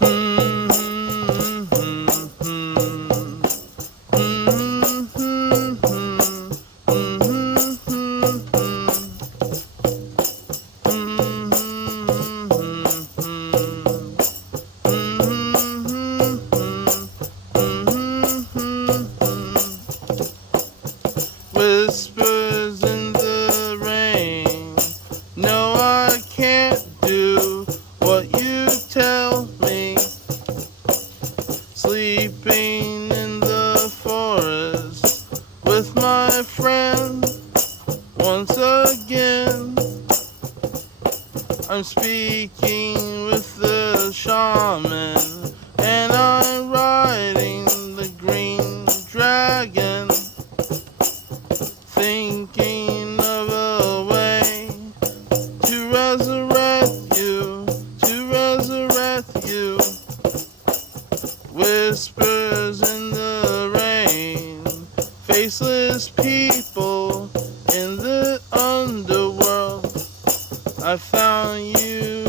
Hmm, whispers in the rain. No, I can't do what you tell me. Sleeping in the forest with my friend once again. I'm speaking with the shaman, and I'm riding the green dragon, thinking of a way to resurrect you, to resurrect you. Whispers in the rain, faceless people in the underworld. I found you